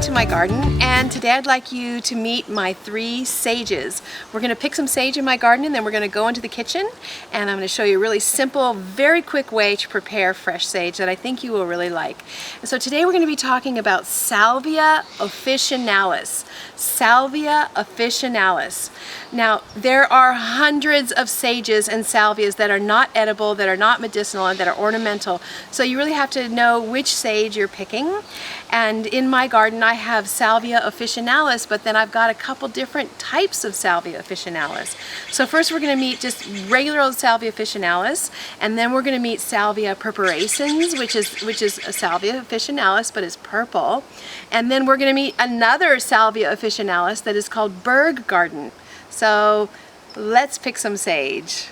Welcome to my garden, and today I'd like you to meet my 3 sages. We're going to pick some sage in my garden, and then we're going to go into the kitchen, and I'm going to show you a really simple, very quick way to prepare fresh sage that I think you will really like. And so today we're going to be talking about Salvia officinalis. Salvia officinalis. Now, there are hundreds of sages and salvias that are not edible, that are not medicinal, and that are ornamental. So you really have to know which sage you're picking. And in my garden I have Salvia officinalis, but then I've got a couple different types of Salvia officinalis. So first we're going to meet just regular old Salvia officinalis, and then we're going to meet Salvia purpurascens, which is a Salvia officinalis but is purple. And then we're going to meet another Salvia officinalis that is called Berggarten. So let's pick some sage.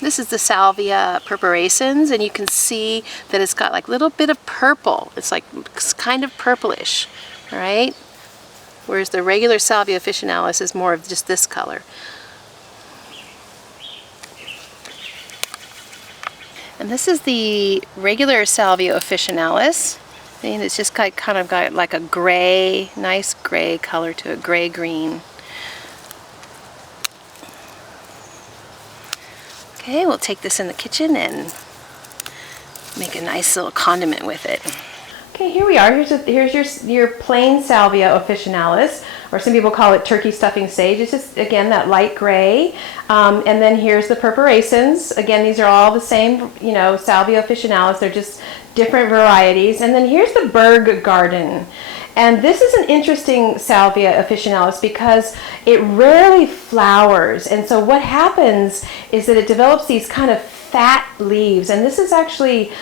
This is the Salvia purpurascens, and you can see that it's got like a little bit of purple. It's kind of purplish, all right? Whereas the regular Salvia officinalis is more of just this color. And this is the regular Salvia officinalis. And it's just kind of got like a gray, nice gray color to it, gray-green. Okay, we'll take this in the kitchen and make a nice little condiment with it. Okay, here we are. Here's your plain Salvia officinalis, or some people call it turkey stuffing sage. It's just, again, that light gray. And then here's the purpurascens. Again, these are all the same, Salvia officinalis. They're just different varieties. And then here's the Berggarten. And this is an interesting Salvia officinalis because it rarely flowers. And so what happens is that it develops these kind of fat leaves. And this is actually,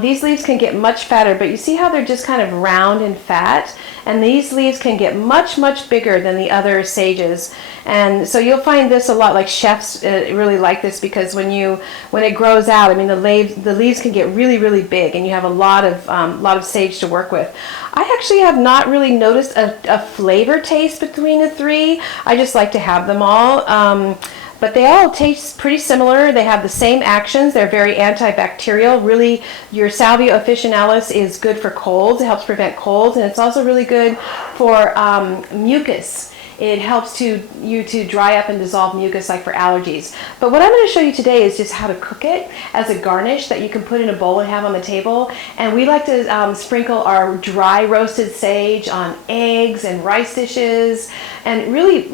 these leaves can get much fatter, but you see how they're just kind of round and fat? And these leaves can get much, much bigger than the other sages. And so you'll find this a lot, like chefs really like this, because when it grows out, I mean, the leaves can get really, really big, and you have a lot of sage to work with. I actually have not really noticed a flavor taste between the 3. I just like to have them all. But they all taste pretty similar. They have the same actions. They're very antibacterial. Really, your Salvia officinalis is good for colds. It helps prevent colds, and it's also really good for mucus. It helps you to dry up and dissolve mucus, like for allergies. But what I'm going to show you today is just how to cook it as a garnish that you can put in a bowl and have on the table. And we like to sprinkle our dry roasted sage on eggs and rice dishes, and really,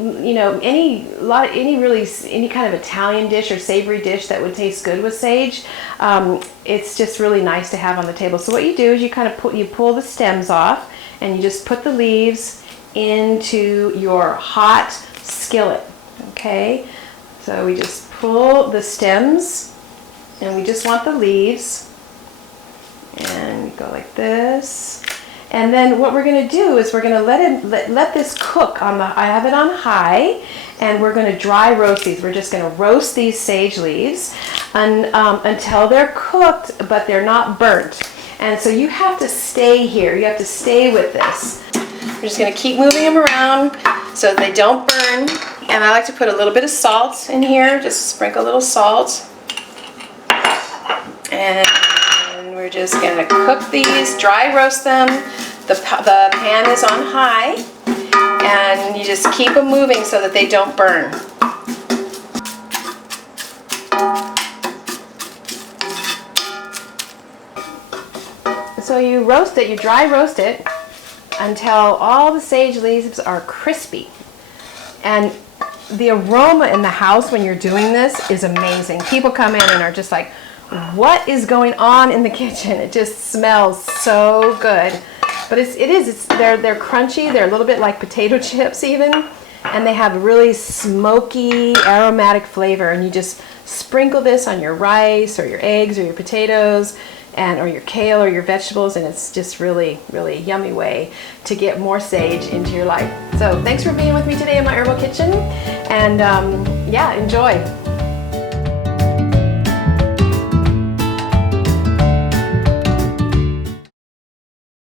any kind of Italian dish or savory dish that would taste good with sage. It's just really nice to have on the table. So what you do is you pull the stems off, and you just put the leaves into your hot skillet. Okay, so we just pull the stems, and we just want the leaves, and we go like this. And then what we're going to do is we're going to let this cook on I have it on high, and we're going to dry roast these. We're just going to roast these sage leaves until they're cooked, but they're not burnt. And so you have to stay here. You have to stay with this. We're just going to keep moving them around so that they don't burn. And I like to put a little bit of salt in here, just sprinkle a little salt. And we're just going to cook these, dry roast them. The pan is on high, and you just keep them moving so that they don't burn. So you roast it, you dry roast it, until all the sage leaves are crispy. And the aroma in the house when you're doing this is amazing. People come in and are just like, what is going on in the kitchen? It just smells so good. But they're crunchy, they're a little bit like potato chips even, and they have really smoky, aromatic flavor. And you just sprinkle this on your rice or your eggs or your potatoes, or your kale or your vegetables, and it's just really, really yummy way to get more sage into your life. So thanks for being with me today in my herbal kitchen, and yeah, enjoy.